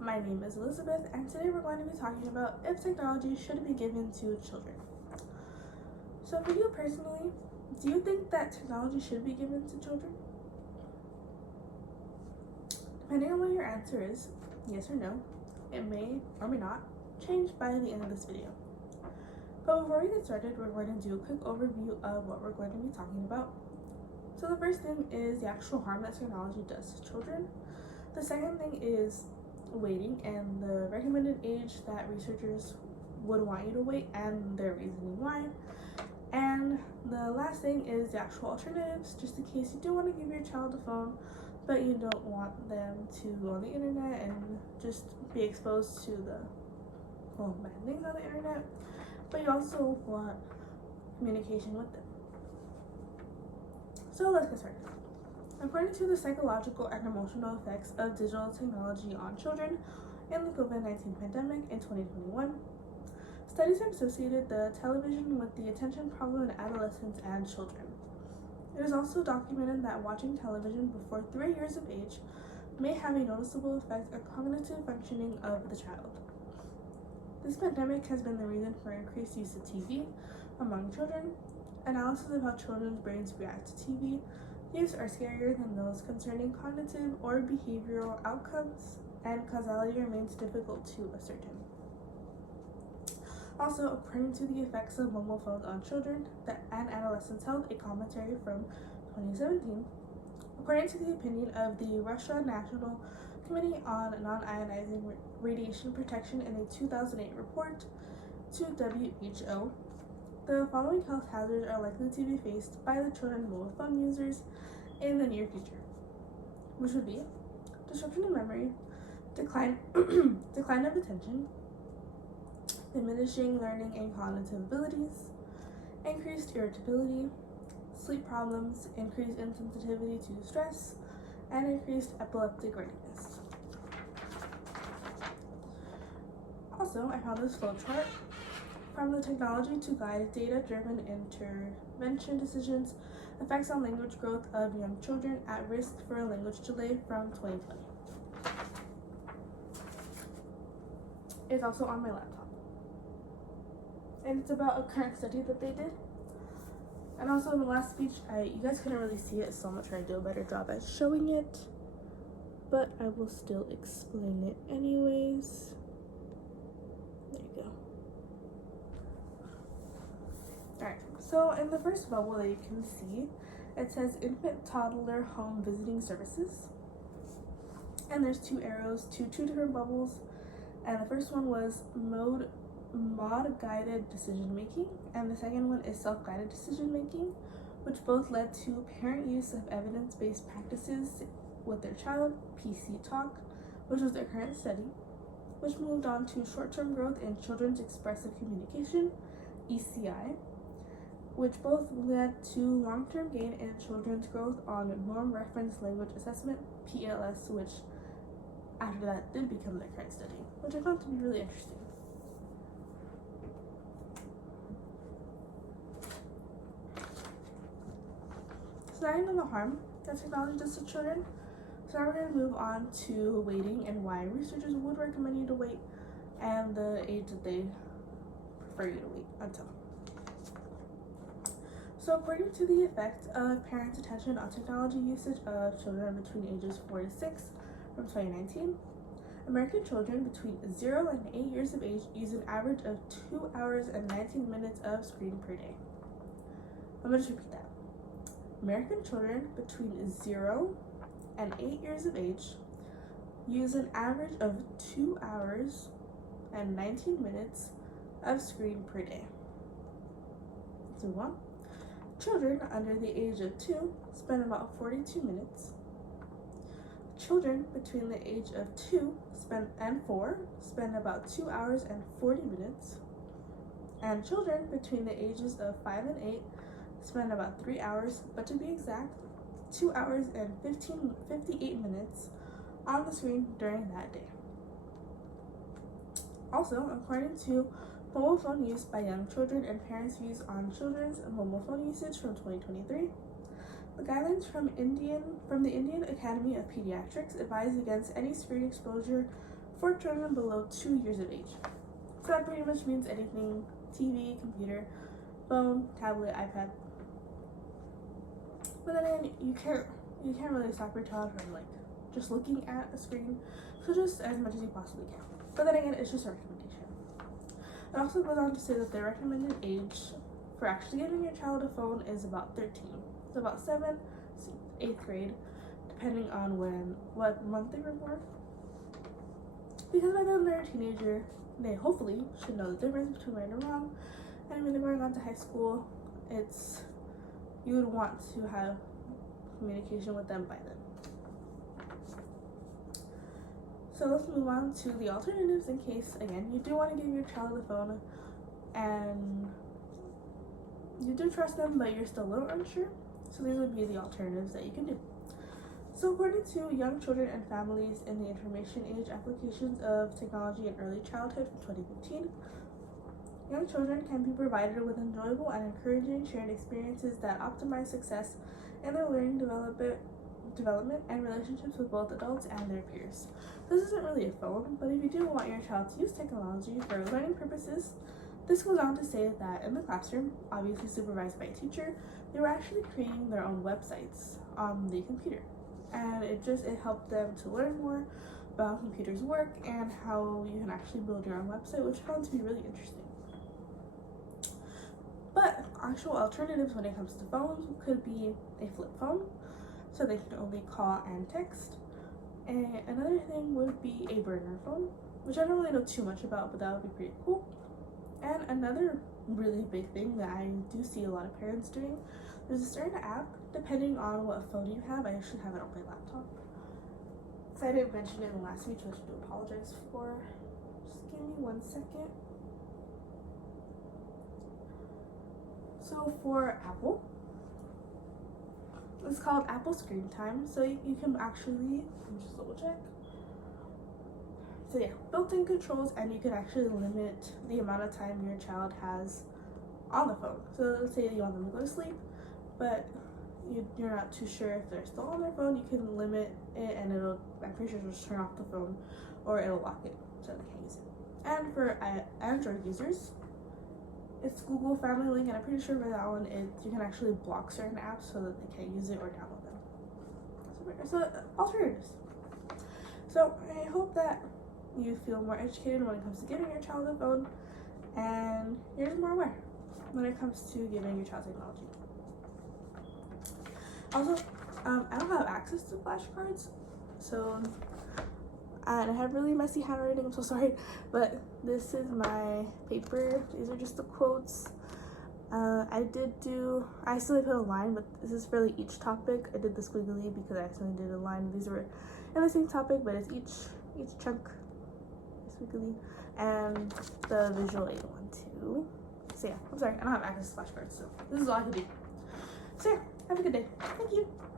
My name is Elizabeth, and today we're going to be talking about if technology should be given to children. So for you personally, do you think that technology should be given to children? Depending on what your answer is, yes or no, it may or may not change by the end of this video. But before we get started, we're going to do a quick overview of what we're going to be talking about. So the first thing is the actual harm that technology does to children. The second thing is waiting and the recommended age that researchers would want you to wait and their reasoning why. And the last thing is the actual alternatives, just in case you do want to give your child a phone, but you don't want them to go on the internet and just be exposed to the bad things on the internet, but you also want communication with them. So let's get started. According to the psychological and emotional effects of digital technology on children in the COVID-19 pandemic in 2021, studies have associated the television with the attention problem in adolescents and children. It is also documented that watching television before 3 years of age may have a noticeable effect on cognitive functioning of the child. This pandemic has been the reason for increased use of TV among children. Analysis of how children's brains react to TV use are scarier than those concerning cognitive or behavioral outcomes, and causality remains difficult to ascertain. Also, according to the effects of mobile phones on children and adolescents' health, a commentary from 2017, according to the opinion of the Russia National Committee on Non-Ionizing Radiation Protection in a 2008 report to WHO, the following health hazards are likely to be faced by the children of mobile phone users in the near future, which would be disruption of memory, decline of attention, diminishing learning and cognitive abilities, increased irritability, sleep problems, increased insensitivity to stress, and increased epileptic readiness. Also, I found this flowchart from the Technology to Guide Data-Driven Intervention Decisions, Effects on Language Growth of Young Children at Risk for a Language Delay from 2020. It's also on my laptop. And it's about a current study that they did. And also in the last speech, you guys couldn't really see it, so I'm gonna try to do a better job at showing it. But I will still explain it anyways. There you go. Alright, so in the first bubble that you can see, it says infant toddler home visiting services. And there's two arrows to two different bubbles. And the first one was mod-guided decision making, and the second one is self-guided decision making, which both led to parent use of evidence-based practices with their child, PC Talk, which was their current study, which moved on to short-term growth in children's expressive communication, ECI, which both led to long-term gain in children's growth on norm reference language assessment, PLS, which after that did become their current study, which I found to be really interesting. So now I know the harm that technology does to children. So now we're going to move on to waiting and why researchers would recommend you to wait and the age that they prefer you to wait until. So according to the effect of parents' attention on technology usage of children between ages 4 to 6 from 2019, American children between 0 and 8 years of age use an average of 2 hours and 19 minutes of screen per day. I'm going to just repeat that. American children between 0 and 8 years of age use an average of 2 hours and 19 minutes of screen per day. Let's move on. Children under the age of 2 spend about 42 minutes. Children between the age of 2 and 4 spend about 2 hours and 40 minutes. And children between the ages of 5 and 8 spend about 3 hours, but to be exact, 2 hours and 58 minutes on the screen during that day. Also, according to mobile phone use by young children and parents' views on children's mobile phone usage from 2023, the guidelines from the Indian Academy of Pediatrics advise against any screen exposure for children below 2 years of age. So that pretty much means anything: TV, computer, phone, tablet, iPad. But then again, you can't really stop your child from like just looking at a screen, so just as much as you possibly can. But then again, it's just a recommendation. It also goes on to say that the recommended age for actually giving your child a phone is about 13. So about 7th, 8th grade, depending on what month they were born. Because by then they're a teenager, they hopefully should know the difference between right and wrong. And when they're going on to high school, you would want to have communication with them by then. So let's move on to the alternatives in case, again, you do want to give your child a phone and you do trust them, but you're still a little unsure. So these would be the alternatives that you can do. So according to Young Children and Families in the Information Age Applications of Technology in Early Childhood from 2015, young children can be provided with enjoyable and encouraging shared experiences that optimize success in their learning development and relationships with both adults and their peers. This isn't really a phone, but if you do want your child to use technology for learning purposes, this goes on to say that in the classroom, obviously supervised by a teacher, they were actually creating their own websites on the computer. And it helped them to learn more about how computers work and how you can actually build your own website, which I found to be really interesting. But actual alternatives when it comes to phones could be a flip phone, so they can only call and text. And another thing would be a burner phone, which I don't really know too much about, but that would be pretty cool. And another really big thing that I do see a lot of parents doing, there's a certain app, depending on what phone you have. I actually have it on my laptop. So I didn't mention it in the last speech, which I do apologize for. Just give me 1 second. So for Apple, it's called Apple Screen Time. So you can actually, let me just double check. So yeah, built-in controls, and you can actually limit the amount of time your child has on the phone. So let's say you want them to go to sleep, but you're not too sure if they're still on their phone. You can limit it, and I'm pretty sure it'll just turn off the phone, or it'll lock it so they can't use it. And for Android users, it's Google Family Link, and I'm pretty sure for that one, you can actually block certain apps so that they can't use it or download them. So alternatives. So I hope that you feel more educated when it comes to giving your child a phone, and you're just more aware when it comes to giving your child technology. Also, I don't have access to flashcards, so and I have really messy handwriting, I'm so sorry, but this is my paper. These are just the quotes. I accidentally put a line, but this is for each topic. I did the squiggly because I accidentally did a line. These were in the same topic, but it's each chunk is squiggly, and the visual aid one too. So yeah, I'm sorry, I don't have access to flashcards, so this is all I can do. So yeah, have a good day. Thank you.